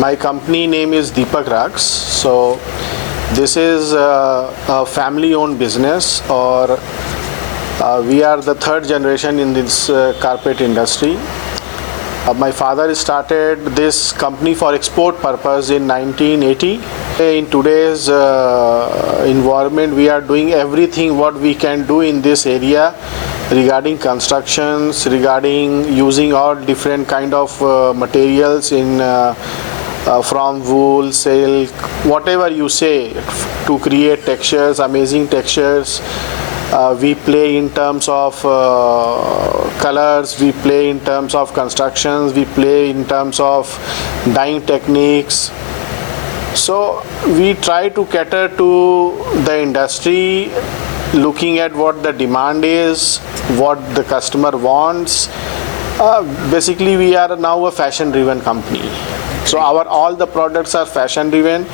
My company name is Deepak Raks. So this is a family-owned business, or we are the third generation in this carpet industry. My father started this company for export purpose in 1980. In today's environment, we are doing everything what we can do in this area regarding constructions, regarding using all different kind of materials in from wool, silk, whatever you say, to create textures, amazing textures. We play in terms of colors, we play in terms of constructions, we play in terms of dyeing techniques. So we try to cater to the industry, looking at what the demand is, what the customer wants. Basically, we are now a fashion-driven company. So all the products are fashion-driven.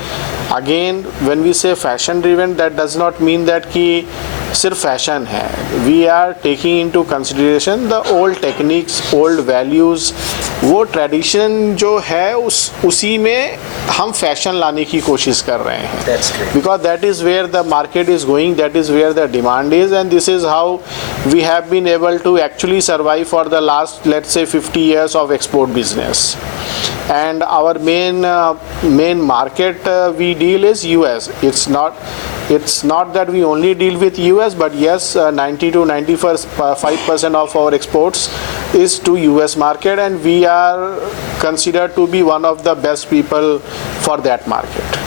Again, when we say fashion-driven, that does not mean that कि सिर्फ fashion है. We are taking into consideration the old techniques, old values. वो tradition जो है उसी में हम fashion लाने की कोशिश कर रहे हैं. Because that is where the market is going, that is where the demand is, and this is how we have been able to actually survive for the last, let's say, 50 years of export business. And our main market we deal is US. It's not that we only deal with US, but yes, 90 to 95% of our exports is to US market, and we are considered to be one of the best people for that market.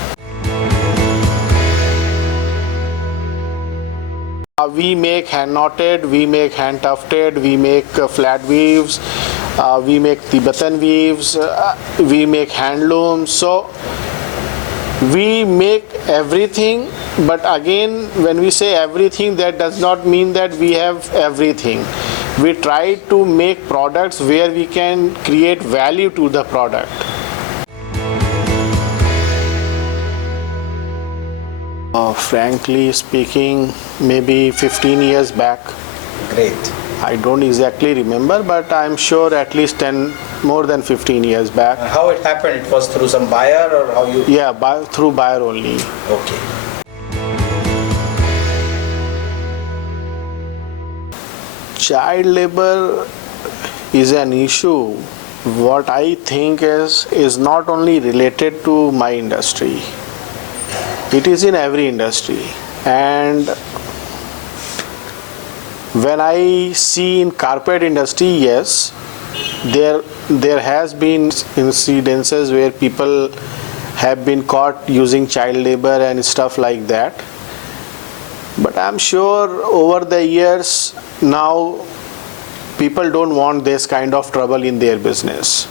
We make hand knotted, we make hand tufted, we make flat weaves, we make Tibetan weaves, we make handlooms. So we make everything, but again, when we say everything, that does not mean that we have everything. We try to make products where we can create value to the product. Frankly speaking, maybe 15 years back. Great. I don't exactly remember, but I'm sure at least more than 15 years back. How it happened? It was through some buyer, or how you? Yeah, through buyer only. Okay. Child labor is an issue. What I think is not only related to my industry. It is in every industry. And when I see in carpet industry, yes, there has been incidences where people have been caught using child labor and stuff like that. But I'm sure over the years now people don't want this kind of trouble in their business.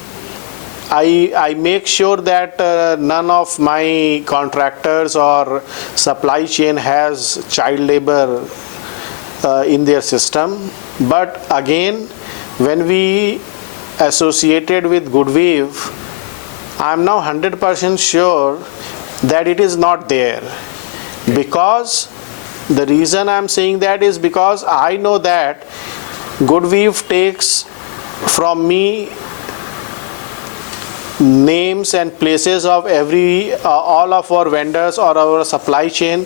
I make sure that none of my contractors or supply chain has child labor in their system. But again, when we associated with Goodweave, I'm now 100% sure that it is not there. Because the reason I'm saying that is because I know that Goodweave takes from me names and places of all of our vendors or our supply chain,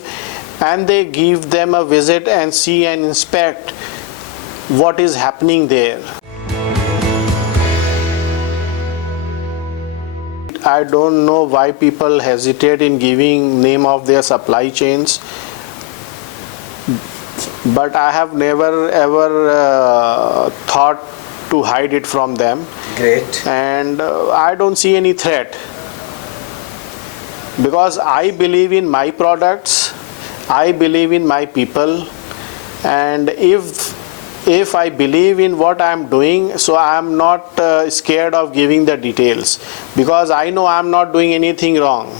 and they give them a visit and see and inspect what is happening there. I don't know why people hesitate in giving name of their supply chains, but I have never ever thought to hide it from them. Great. And I don't see any threat, because I believe in my products, I believe in my people, and if I believe in what I'm doing, so I'm not scared of giving the details, because I know I'm not doing anything wrong.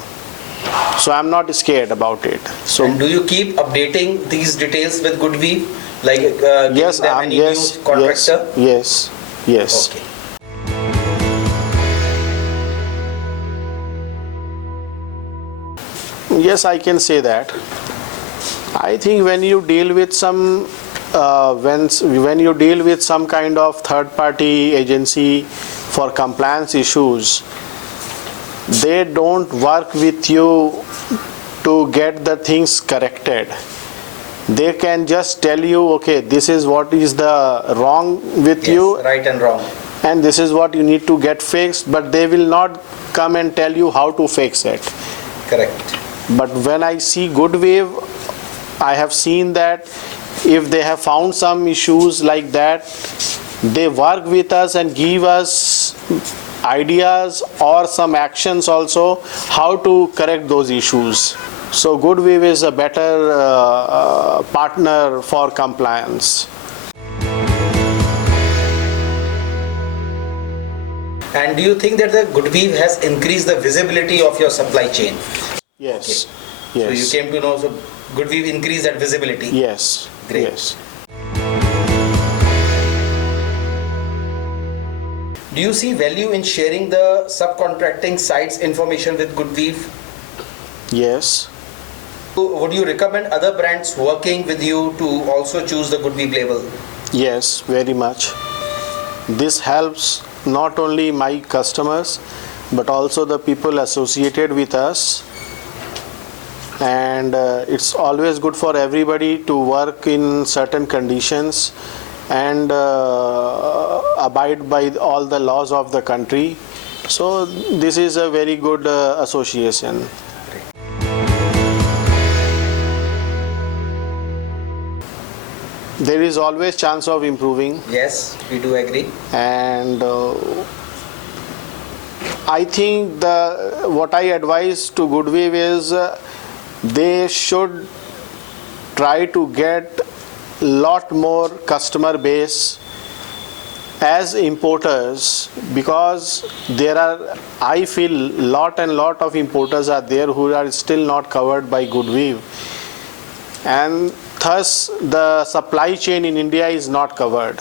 So I'm not scared about it. So, and do you keep updating these details with Goodweave? Like yes, them any new contractor? Yes. Okay. Yes, I can say that. I think when you deal with some when you deal with some kind of third-party agency for compliance issues, they don't work with you to get the things corrected. They can just tell you, okay, this is what is the wrong with you, right and wrong. and this is what you need to get fixed, but they will not come and tell you how to fix it. Correct. But when I see Goodwave, I have seen that if they have found some issues like that, they work with us and give us ideas or some actions also how to correct those issues. So Goodwave is a better partner for compliance. And do you think that the Goodweave has increased the visibility of your supply chain? Yes. Okay. Yes. So you came to know, so Goodweave increased that visibility? Yes. Great. Yes. Do you see value in sharing the subcontracting sites information with Goodweave? Yes. Would you recommend other brands working with you to also choose the Goodweave label? Yes, very much. This helps not only my customers but also the people associated with us, and it's always good for everybody to work in certain conditions and abide by all the laws of the country. So this is a very good association. There is always chance of improving, Yes, we do agree. and I think what I advise to Goodwave is they should try to get lot more customer base as importers, because there are, I feel, lot of importers are there who are still not covered by Goodwave, and thus the supply chain in India is not covered.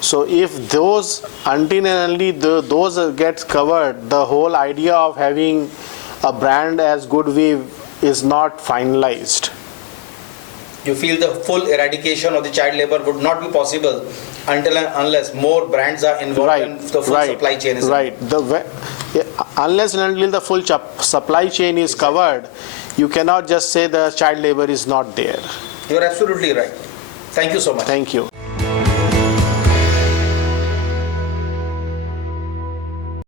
So if those, until and only those gets covered, the whole idea of having a brand as Goodwave is not finalized. You feel the full eradication of the child labor would not be possible until and unless more brands are involved in the full supply chain. Right. Unless and until the full supply chain is covered, you cannot just say the child labor is not there. You are absolutely right. Thank you so much. Thank you.